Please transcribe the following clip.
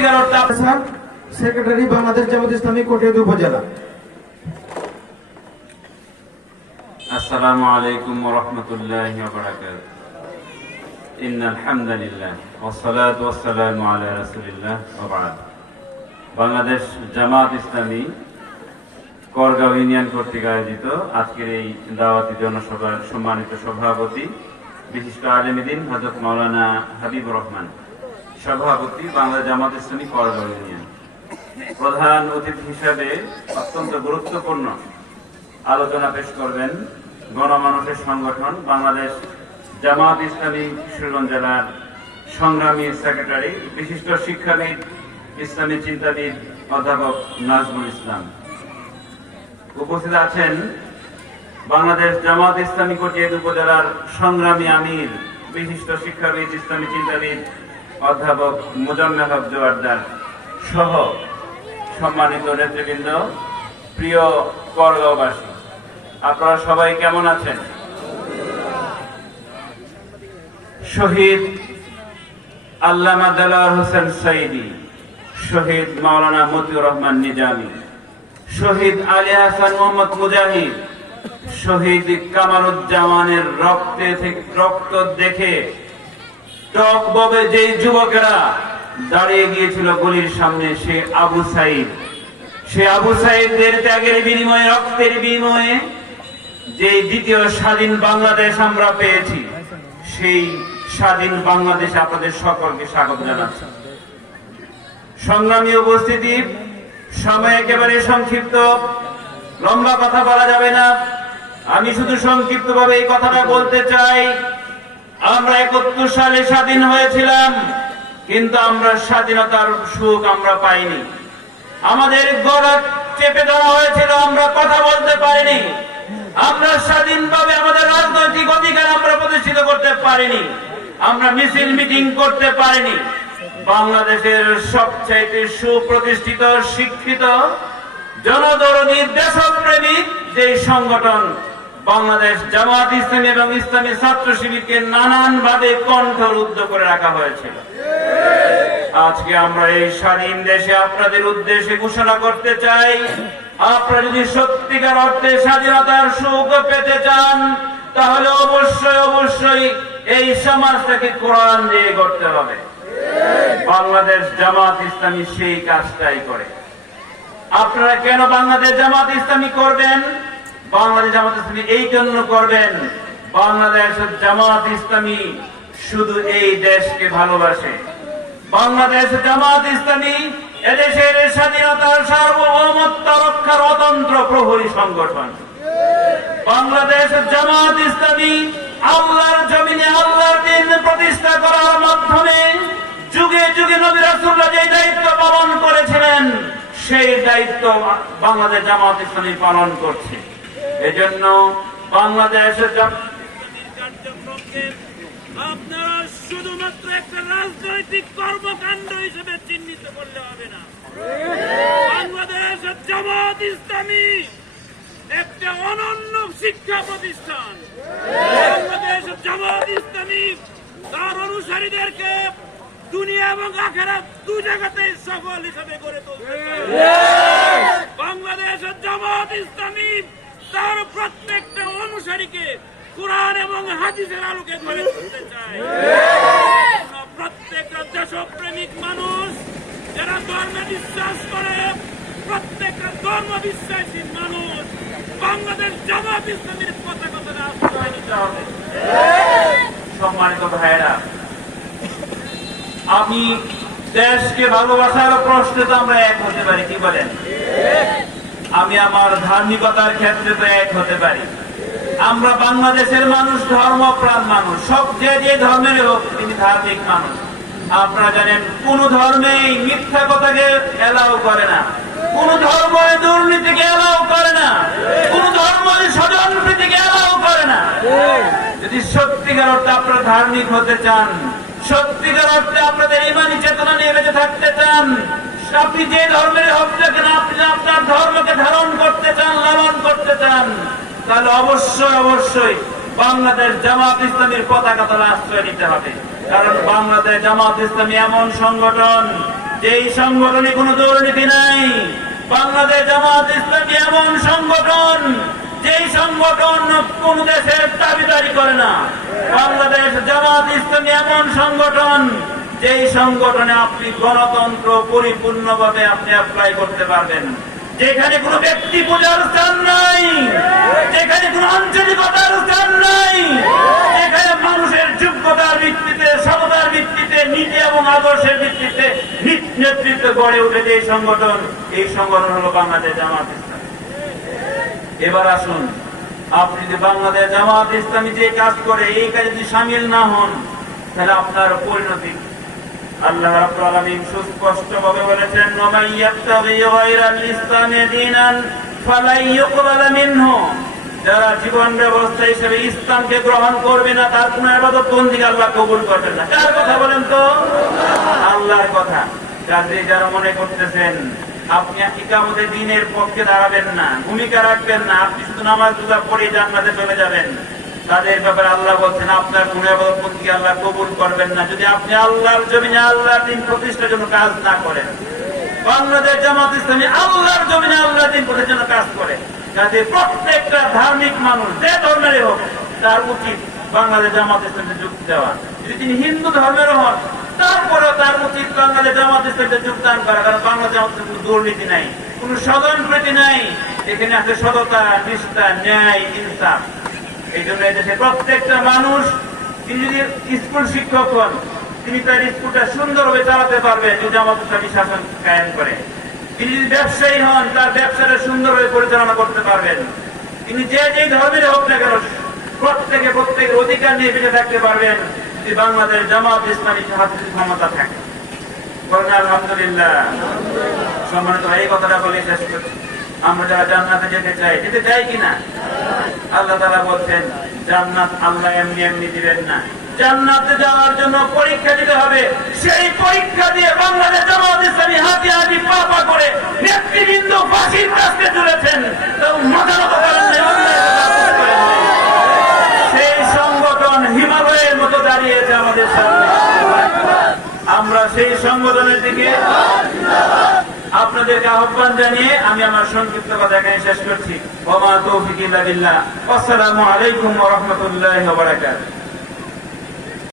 সত্যিকার অর্থে সেক্রেটারি বাংলাদেশ জামাত ইসলামী কটিয়াদী উপজেলা। আসসালামু আলাইকুম ওয়া রাহমাতুল্লাহি ওয়া বারাকাতুহু। ইন্নাল হামদালিল্লাহ ওয়াস সালাতু ওয়াস সালামু আলা রাসূলিল্লাহ ওয়া বা'দ। বাংলাদেশ জামাত ইসলামী করগাঁও ইউনিয়ন কর্তৃক আয়োজিত আজকের এই দাওয়াতি জনসভার সম্মানিত সভাপতি বিশিষ্ট আলেমে দ্বীন হযরত মাওলানা হাবিবুর রহমান, সভাপতি বাংলাদেশ জামাত ইসলামী করগাঁও ইউনিয়ন, প্রধান অতিথি হিসেবে অত্যন্ত গুরুত্বপূর্ণ আলোচনা পেশ করবেন গণমানুষের সংগঠন বাংলাদেশ জামাত ইসলামী কিশোরগঞ্জ জেলার সংগ্রামী সেক্রেটারি, বিশিষ্ট শিক্ষাবিদ, ইসলামী চিন্তাবিদ অধ্যাপক নাজমুল ইসলাম। উপস্থিত আছেন বাংলাদেশ জামাত ইসলামী কটিয়াদী উপজেলার সংগ্রামী আমির, বিশিষ্ট শিক্ষাবিদ, ইসলামী চিন্তাবিদ অধ্যাপক মোজাম্মেল হক জোয়ারদার সহ সম্মানিত নেতৃবৃন্দ, প্রিয় করগাঁওবাসী, আপনারা সবাই কেমন আছেন? শহীদ আল্লামা দেলোয়ার হোসেন সাইদি, শহীদ মাওলানা মতিউর রহমান নিজামী, শহীদ আলী হাসান মোহাম্মদ মুজাহিদ, শহীদ কামারুজ্জামানের রক্ত দেখে টকববে যেই যুবকেরা দাঁড়িয়ে গিয়েছিল গলির সামনে, সে আবু সাইদের ত্যাগের বিনিময়ে, রক্তের বিনিময়ে যে দ্বিতীয় স্বাধীন বাংলাদেশ আমরা পেয়েছি, সেই স্বাধীন বাংলাদেশে আপনাদের সকলকে স্বাগত জানাচ্ছি। সংগ্রামী উপস্থিতি, সময় একেবারে সংক্ষিপ্ত, লম্বা কথা বলা যাবে না। আমি শুধু সংক্ষিপ্ত ভাবে এই কথাটা বলতে চাই, আমরা 71 সালে স্বাধীন হয়েছিলাম, কিন্তু আমরা স্বাধীনতার সুখ আমরা পাইনি। আমাদের গলা চেপে ধরা হয়েছিল, আমরা কথা বলতে পারিনি। আমরা স্বাধীনভাবে আমাদের রাজনৈতিক অধিকার আমরা প্রতিষ্ঠিত করতে পারিনি। আমরা মিছিল মিটিং করতে পারিনি। বাংলাদেশের সবচাইতে সুপ্রতিষ্ঠিত, শিক্ষিত, জনদরদী, দেশপ্রেমিক যে সংগঠন বাংলাদেশ জামাত ইসলামী এবং ইসলামী ছাত্র শিবিরকে নানান ভাবে কণ্ঠরুদ্ধ করে রাখা হয়েছিল। আজকে আমরা এই স্বাধীন দেশে আপনাদের উদ্দেশ্যে ঘোষণা করতে চাই, আপনারা যদি সত্যিকার অর্থে স্বাধীনতার সুখ পেতে চান, তাহলে অবশ্যই এই সমাজটাকে কোরআন দিয়ে গড়তে হবে। বাংলাদেশ জামাত ইসলামী সেই কাজটাই করে। আপনারা কেন বাংলাদেশ জামাত ইসলামী করবেন? বাংলাদেশ জামাত ইসলামী এই জন্য করবেন, বাংলাদেশ জামাত ইসলামী শুধু এই দেশকে ভালোবাসে। বাংলাদেশ জামাত ইসলামী এদেশের স্বাধীনতার সার্বভৌমত্ব রক্ষার অতন্ত্র প্রহরী সংগঠন। বাংলাদেশ জামাত ইসলামী আল্লাহর জমিনে আল্লাহর দ্বীন প্রতিষ্ঠা করার মাধ্যমে যুগে যুগে নবী রাসূলরা যে দায়িত্ব পালন করেছিলেন, সেই দায়িত্ব বাংলাদেশ জামাত ইসলামী পালন করছে। এজন্য বাংলাদেশের কার্যক্রমকে আপনারা শুধুমাত্র একটা রাজনৈতিক কর্মকাণ্ড হিসেবে চিহ্নিত করলে হবে না। বাংলাদেশ জামাত ইসলামী একটা অনন্য শিক্ষা প্রতিষ্ঠান। বাংলাদেশ জামাত ইসলামী তার অনুসারীদেরকে দুনিয়া এবং আখিরাত দুই জায়গাতে সফল হিসেবে গড়ে তুলতে চায়। বাংলাদেশ জামাত ইসলামী তার প্রত্যেকটা অনুসারীকে কুরআন এবং হাদিসের আলোকে গড়ে তুলতে চায়। প্রত্যেকটা দেশপ্রেমিক মানুষ যারা ধর্মে বিশ্বাস করে, প্রত্যেকটা ধর্ম বিশ্বাসী মানুষ বাংলাদেশ জামাত ইসলামীর পতাকাতে আশ্রয় নিতে হবে। সম্মানিত ভাইয়েরা, আমি দেশকে ভালোবাসার প্রশ্নে তো আমরা এক হতে পারি, কি বলেন? আমি আমার ধার্মিকতার ক্ষেত্রে তো এক হতে পারি। আমরা বাংলাদেশের মানুষ ধর্মপ্রাণ মানুষ, সব যে ধর্মের হোক তিনি ধার্মিক মানুষ। আপনারা জানেন কোন ধর্মেই মিথ্যা কথাকে এলাও করে না, কোন ধর্ম দুর্নীতিকে এলাও করে না, কোন ধর্ম স্বজন প্রীতিকে এলাও করে না। যদি সত্যিকার অর্থে আপনারা ধার্মিক হতে চান, সত্যিকার অর্থে আপনাদের ইমানি চেতনা নিয়ে বেঁচে থাকতে চান, আপনি যে ধর্মের হোক না কেন, আপনি আপনার ধর্মকে ধারণ করতে চান, লালন করতে চান, তাহলে অবশ্যই বাংলাদেশ জামাত ইসলামীর পতাকা তলে আশ্রয় নিতে হবে। কারণ বাংলাদেশ জামাত ইসলামী এমন সংগঠন যেই সংগঠনে কোনো দুর্নীতি নাই। বাংলাদেশ জামাত ইসলামী এমন সংগঠন, যেই সংগঠন কোন দেশের দাবিদারি করে না। বাংলাদেশ জামাত ইসলামী এমন সংগঠন, যেই সংগঠনে আপনি গণতন্ত্র পরিপূর্ণভাবে আপনি অ্যাপ্লাই করতে পারবেন, যেখানে কোনো ব্যক্তি পূজার স্থান নাই, যেখানে কোনো আঞ্চলিকতার স্থান নাই, যেখানে মানুষের যোগ্যতার ভিত্তিতে, সততার ভিত্তিতে, নীতি এবং আদর্শের ভিত্তিতে নেতৃত্ব গড়ে উঠেছে এই সংগঠন। এই সংগঠন হলো বাংলাদেশ জামাত ইসলামী। এবার আসুন, আপনি যদি বাংলাদেশ জামাত ইসলামী যে কাজ করে এই কাজে যদি সামিল না হন, তাহলে আপনার পরিণতি আল্লাহ রাব্বুল আলামিন সুস্পষ্টভাবে বলেছেন, ওয়া ইয়াবতাগি গায়রাল ইসলামি দীনান ফালাই ইউকবাল মিনহু। যারা জীবন ব্যবস্থা হিসেবে ইসলামকে গ্রহণ করবে না, তার কোনো ইবাদত বন্দেগী আল্লাহ কবুল করবেন না। কার কথা বলেন তো? আল্লাহর কথা। যারা মনে করতেছেন আপনি ইকামতে দ্বীনের পক্ষে দাঁড়াবেন না, ভূমিকা রাখবেন না, আপনি শুধু নামাজ রোজা পড়ে জান্নাতে চলে যাবেন, তাদের ব্যাপারে আল্লাহ বলছেন আপনার কোন ইবাদত বন্দেগী আল্লাহ কবুল করবেন না যদি আপনি আল্লাহর জমিনে আল্লাহর দ্বীন প্রতিষ্ঠার জন্য কাজ না করেন। বাংলাদেশ জামাত ইসলামী আল্লাহর জমিনে আল্লাহর দ্বীন প্রতিষ্ঠার জন্য কাজ করে। কাজে প্রত্যেকটা ধার্মিক মানুষ যে ধর্মেরই হোক, তার উচিত বাংলাদেশ জামাত ইসলামে যোগ দেওয়া। যদি তিনি হিন্দু ধর্মেরও হন, তারপরেও তার উচিত বাংলাদেশ জামাত ইসলামে যোগদান করা। কারণ বাংলাদেশ জামাত ইসলামে কোনো দুর্নীতি নাই, কোনো স্বজনপ্রীতি নাই, এখানে আছে সততা, নিষ্ঠা, ন্যায়, ইনসাফ। এই জন্য এদেশে প্রত্যেকটা মানুষ, তিনি যদি স্কুল শিক্ষক হন, তিনি তার স্কুলটা সুন্দরভাবে চালাতে পারবেন যদি জামাত ইসলামী শাসন কায়েম করে। তিনি যদি ব্যবসায়ী হন, তার ব্যবসাটা সুন্দরভাবে পরিচালনা করতে পারবেন। তিনি যেই ধর্মের হোক না কেন, প্রত্যেকের অধিকার নিয়ে বেঁচে থাকতে পারবেন যদি বাংলাদেশ জামাত ইসলামী হাতে ক্ষমতা থাকে। বলেন আলহামদুলিল্লাহ। সম্মানিত এই কথাটা বলে শেষ করছি। আমরা যারা জান্নাতে যেতে চাই কিনা? আল্লাহ তাআলা বলছেন জান্নাত আল্লাহ এমনি এমনি দিবেন না, জান্নাতে যাওয়ার জন্য পরীক্ষা দিতে হবে। সেই পরীক্ষা দিয়ে বাংলাদেশ জামাত ইসলামী হাতে হাতে পা পা করে নেতৃবৃন্দ ফাঁসির কাছে ঝুলেছেন, মাথানত করেন নাই, সেই সংগঠন হিমালয়ের মতো দাঁড়িয়েছে আমাদের সামনে। আমরা সেই সংগঠনের দিকে আপনাদেরকে আহ্বান জানিয়ে আমি আমার সংক্ষিপ্ত কথা এখানে শেষ করছি। ওয়া মা তৌফিক ইল্লা বিল্লাহ। আসসালামু আলাইকুম ওয়া রাহমাতুল্লাহি ওয়া বারাকাতুহু।